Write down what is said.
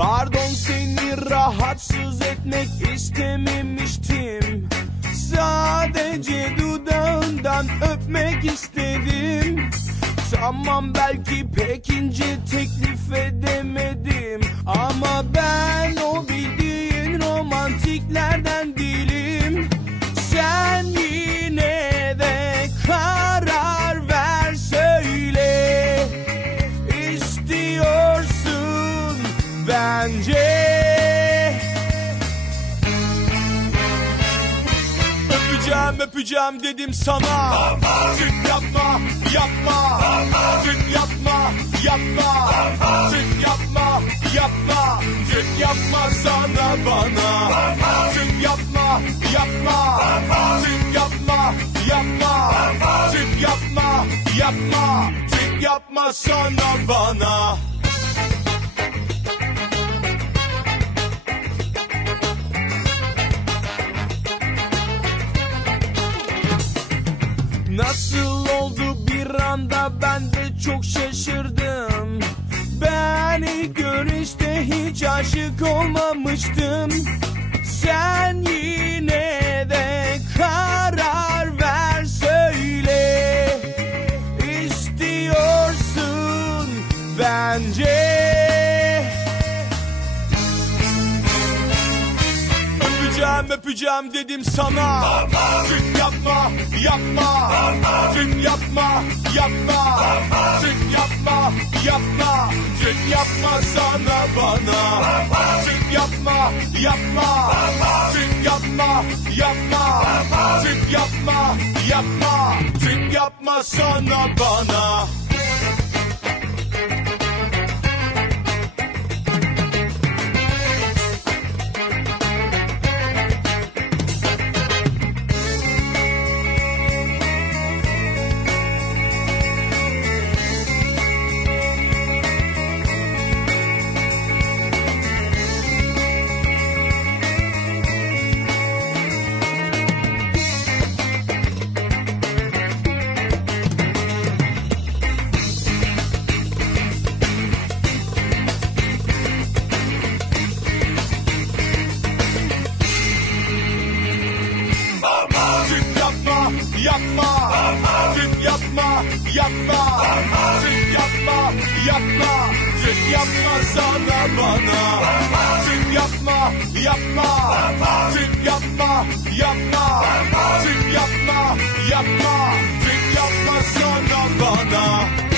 Pardon seni rahatsız etmek istememiştim. Sadece dudağından öpmek istedim. Tamam belki pek ince bence. Öpeceğim öpeceğim dedim sana. Çık yapma yapma. Çık yapma yapma. Çık yapma yapma. Çık yapma sana bana. Çık yapma yapma. Çık yapma yapma. Çık yapma yapma. Çık yapma sana bana Nasıl oldu bir anda? Ben de çok şaşırdım. Ben ilk görüşte hiç aşık olmamıştım. Sen yine de karar ver söyle. İstiyorsun bence Öpeceğim öpeceğim dedim sana. Çık yapma yapma. Çık yapma yapma. Çık yapma yapma. Çık yapma sana bana. Çık yapma yapma. Çık yapma yapma. Çık yapma yapma. Çık yapma sana bana yapma, yapma. Sen yapma, yapma. yapma. Sen yapma, yapma. Sen yapma sana bana. Yapma. Sen yapma, yapma. yapma. Sen yapma, yapma. yapma. Sen yapma, yapma. Sen yapma sana bana.